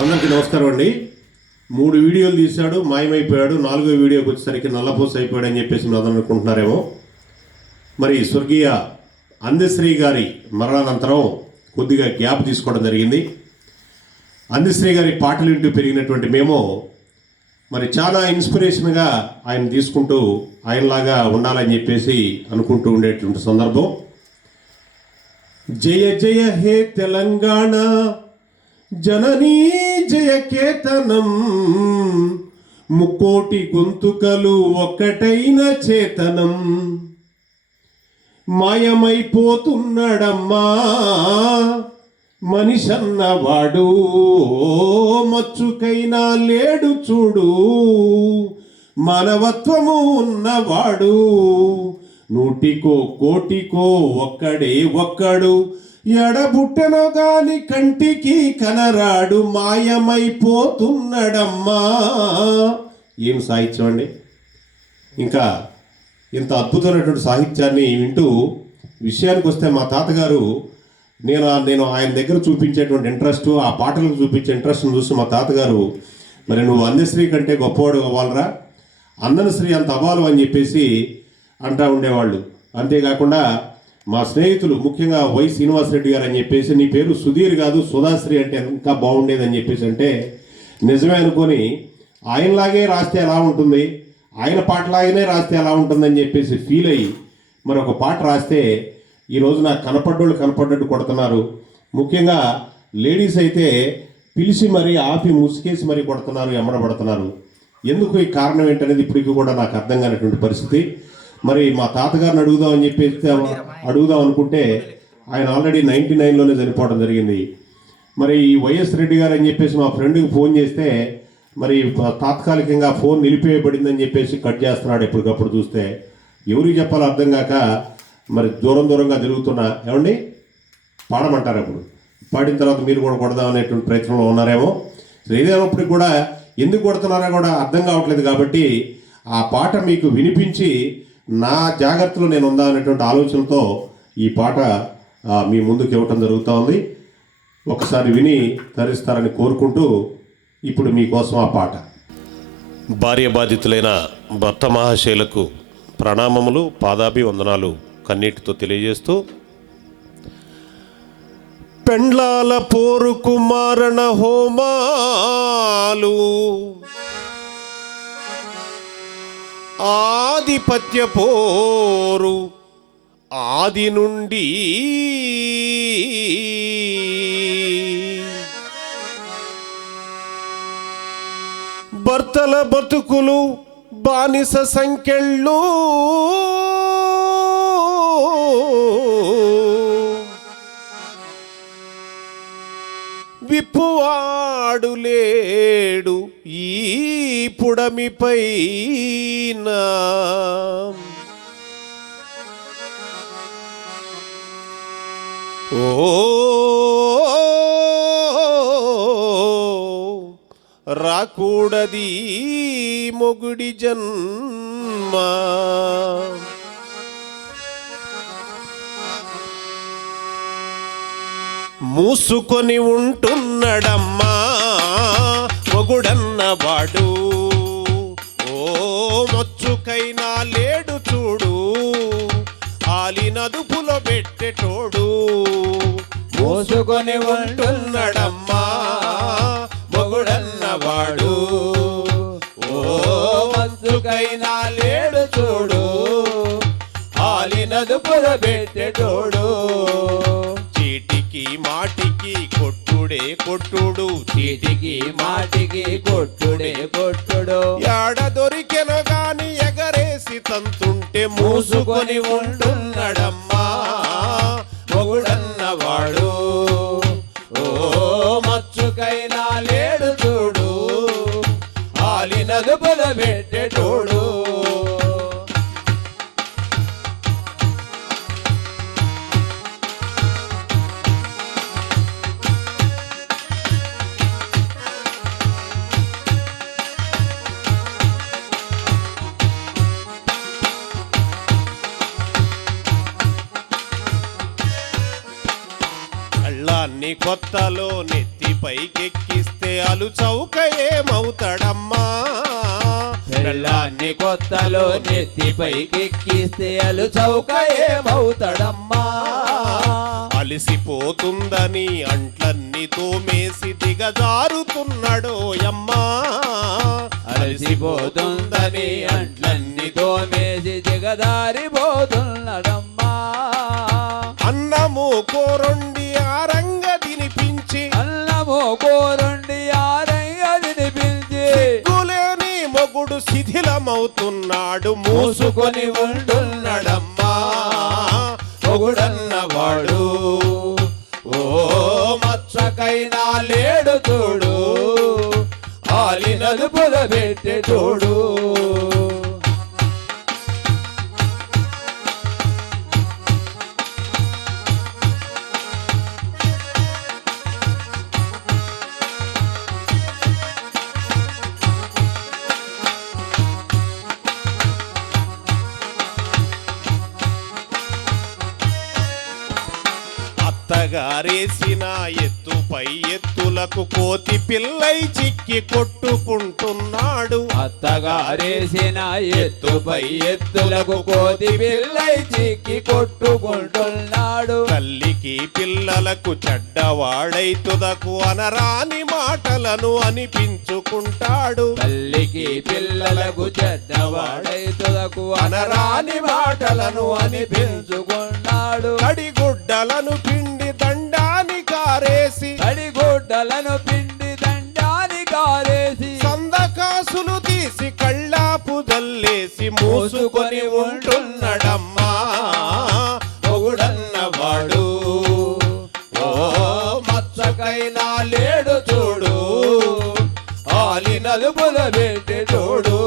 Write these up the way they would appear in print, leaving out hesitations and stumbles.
అందరికీ నమస్కారం అండి. 3 వీడియోలు తీశాడు, మాయమైపోయాడు. 4వ వీడియోకి వచ్చేసరికి నల్లపూస అయిపోయాడు అని చెప్పేసి మీరు అందరూ అనుకుంటున్నారేమో. మరి స్వర్గీయ అందశ్రీ గారి మరణానంతరం కొద్దిగా గ్యాప్ తీసుకోవడం జరిగింది. అందశ్రీ గారి పాటలు వింటూ పెరిగినటువంటి మేము మరి చాలా ఇన్స్పిరేషన్గా ఆయన తీసుకుంటూ ఆయనలాగా ఉండాలని చెప్పేసి అనుకుంటూ ఉండేటువంటి సందర్భం. జయ జయ హే తెలంగాణ జననీ జయ కేతనం, ముక్కోటి గొంతుకలు ఒక్కటైన చేతనం, మాయమైపోతున్నాడమ్మా మనిషన్నవాడు, మచ్చుకైనా లేడు చూడు మానవత్వము ఉన్నవాడు, నూటికో కోటికో ఒక్కడే ఒక్కడు, ఎడబుట్టెనో గాని కంటికి కనరాడు, మాయమైపోతున్నాడమ్మా. ఏం సాహిత్యం అండి! ఇంకా ఇంత అద్భుతమైనటువంటి సాహిత్యాన్ని వింటూ విషయానికి వస్తే మా తాతగారు నేను ఆయన దగ్గర చూపించేటువంటి ఇంట్రెస్ట్, ఆ పాటలకు చూపించే ఇంట్రెస్ట్ని చూసి మా తాతగారు మరి నువ్వు అందశ్రీ కంటే గొప్పవాడు అవ్వాలరా, అందనశ్రీ అంత అవ్వాలి అని చెప్పేసి అంటూ ఉండేవాళ్ళు. అంతేకాకుండా మా స్నేహితులు ముఖ్యంగా వై శ్రీనివాసరెడ్డి గారు అని చెప్పేసి నీ పేరు సుధీర్ కాదు సుధాశ్రీ అంటే ఇంకా బాగుండేదని చెప్పేసి అంటే నిజమే అనుకొని ఆయనలాగే రాస్తే ఎలా ఉంటుంది, ఆయన పాటలాగానే రాస్తే ఎలా ఉంటుందని చెప్పేసి ఫీల్ అయ్యి మరి ఒక పాట రాస్తే ఈరోజు నాకు కనపడ్డట్టు కొడుతున్నారు. ముఖ్యంగా లేడీస్ అయితే పిలిచి మరీ ఆపి ముసుకేసి మరీ కొడుతున్నారు, ఎమ్మడబడుతున్నారు. ఎందుకు ఈ కారణం ఏంటనేది ఇప్పటికీ కూడా నాకు అర్థం కానటువంటి పరిస్థితి. మరి మా తాతగారిని అడుగుదాం అనుకుంటే ఆయన ఆల్రెడీ 99లోనే చనిపోవడం జరిగింది. మరి ఈ వైఎస్ రెడ్డి గారు అని చెప్పేసి మా ఫ్రెండ్కి ఫోన్ చేస్తే మరి తాత్కాలికంగా ఫోన్ నిలిపివేయబడిందని చెప్పేసి కట్ చేస్తున్నాడు. ఎప్పటికప్పుడు చూస్తే ఎవరికి చెప్పాలో అర్థం కాక మరి దూరంగా తిరుగుతున్నా. ఏమండి పాడమంటారు, అప్పుడు పాడిన తర్వాత మీరు కూడా కొడదాం అనేటువంటి ప్రయత్నంలో ఉన్నారేమో. ఏదైనప్పటికి కూడా ఎందుకు కొడుతున్నారో కూడా అర్థం కావట్లేదు. కాబట్టి ఆ పాట మీకు వినిపించి నా జాగ్రత్తలో నేను ఉందా అనేటువంటి ఆలోచనతో ఈ పాట మీ ముందుకు ఇవ్వటం జరుగుతూ ఉంది. ఒకసారి విని తరిస్తారని కోరుకుంటూ ఇప్పుడు మీకోసం ఆ పాట. భార్య బాధితులైన భర్త మహాశయులకు ప్రణామములు, పాదాభివందనాలు కన్నీటితో తెలియజేస్తూ, పెండ్లాల పోరుకు మారణ హోమాలు, ఆధిపత్య పోరు ఆది నుండి, భర్తల బతుకులు బానిస సంకెళ్ళు, విప్పువాడు లేడు ఈ పుడమిపైన, ఓ రాకూడది మొగుడి జన్మ, మూసుకొని ఉంటున్నాడమ్మా మొగుడన్నవాడు, ఓ మచ్చుకైనా లేడు చూడు ఆలినదుపులో పెట్టేటోడు, మూసుకొని ఉంటున్నాడమ్మా మొగుడన్నవాడు, ఓ మచ్చుకైనా లేడు చూడు ఆలినదుపులో పెట్టేటోడు, చీటికి మాటికి కొట్టుడే కొట్టుడు, చీటికి మాటికి కొట్టుడే కొట్టుడు, యాడ దొరికెను గాని ఎగరేసి తంతుంటే మూసుకొని ఉంటున్నాడమ్మా మొగుడన్నవాడు, ఓ మచ్చుకైనా లేడు చూడు ఆలినదుపులో పెట్టేటోడు. కొత్తలో నెత్తి పైకెక్కిస్తే అలు చౌక ఏమవుతాడమ్మా పెళ్ళాన్ని కొత్తలో నెత్తిపైకెక్కిస్తే అలు చౌక ఏమవుతాడమ్మా అలిసిపోతుందని అంట్లన్నీ తోమేసి దిగజారుతున్నాడోయమ్మా అలసిపోతుందని అంట్లన్నీ తోమేసి దిగదారిపోతున్నాడమ్మా అన్నము కోరొండి ఆరంగ తినిపించి అన్నము కోరుండి ఆరంగా తినిపించి గులేని మొగుడు శిథిలమవుతున్నాడు మూసుకొని ఉంటున్నాడమ్మా మొగుడన్నవాడు ఓ మచ్చకైనా లేడు చూడు ఆలి నలుపుల పెట్టే చూడు అత్తగారేసిన ఎత్తుపై ఎత్తులకు కోతి పిల్లై చిక్కి కొట్టుకుంటున్నాడు అత్తగారేసిన ఎత్తుపై ఎత్తులకు కోతి పిల్లై చిక్కి కొట్టుకుంటున్నాడు తల్లికి పిల్లలకు చెడ్డవాడై తుదకు అనరాని మాటలను అనిపించుకుంటాడు తల్లికి పిల్లలకు చెడ్డవాడై తుదకు అనరాని మాటలను అనిపించుకున్నాడు కడిగుడ్డలను పిండి దండాని కారేసి తడిగుడ్డలను పిండి దండాని కారేసి సందకాసులు తీసి కళ్ళాపు జల్లేసి మూసుకొని ఉంటున్నాడమ్మా మొగుడన్నవాడు ఓ మచ్చకైనా లేడు చూడు ఆలి నలుపుల పెట్టి చూడు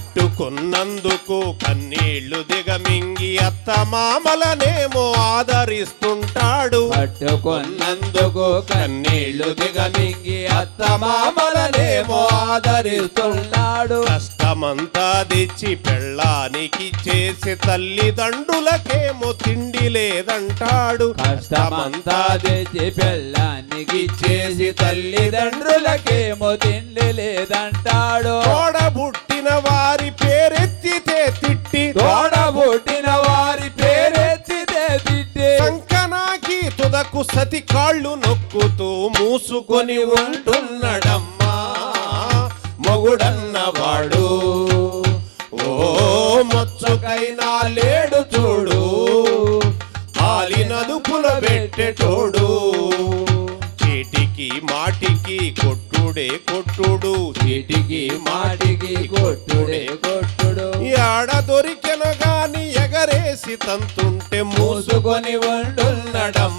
పట్టుకున్నందుకు కన్నీళ్లు దిగమింగి అత్త మామలనేమో ఆదరిస్తుంటాడు పట్టుకున్నందుకు కన్నీళ్లు దిగమింగి అత్త మామలనేమో ఆదరిస్తున్నాడు కష్టమంతా తెచ్చి పెళ్ళానికి చేసి తల్లిదండ్రులకేమో తిండి లేదంటాడు కష్టమంతా తెచ్చి పెళ్ళానికి చేసి తల్లిదండ్రులకేమో తిండి లేదంటాడు తోడబుట్టిన వారి పేరెత్తితే తిట్టి తోడబుట్టిన వారి పేరెత్తితే తిట్టి సంకనాకి తుదకు సతి కాళ్ళు నొక్కుతూ మూసుకొని ఉంటున్నాడమ్మా మొగుడన్నవాడు ఓ మచ్చకైనా లేడు చూడు ఆలి నలుపుల పెట్టెటోడు చీటికి మాటికి కొట్టుడే కొట్టుడు చీటికి మాటికి కొట్టుడే కొట్టుడు ఆడ దొరికెన గాని ఎగరేసి తంతుంటే మూసుకొని ఉంటున్నాడమ్మ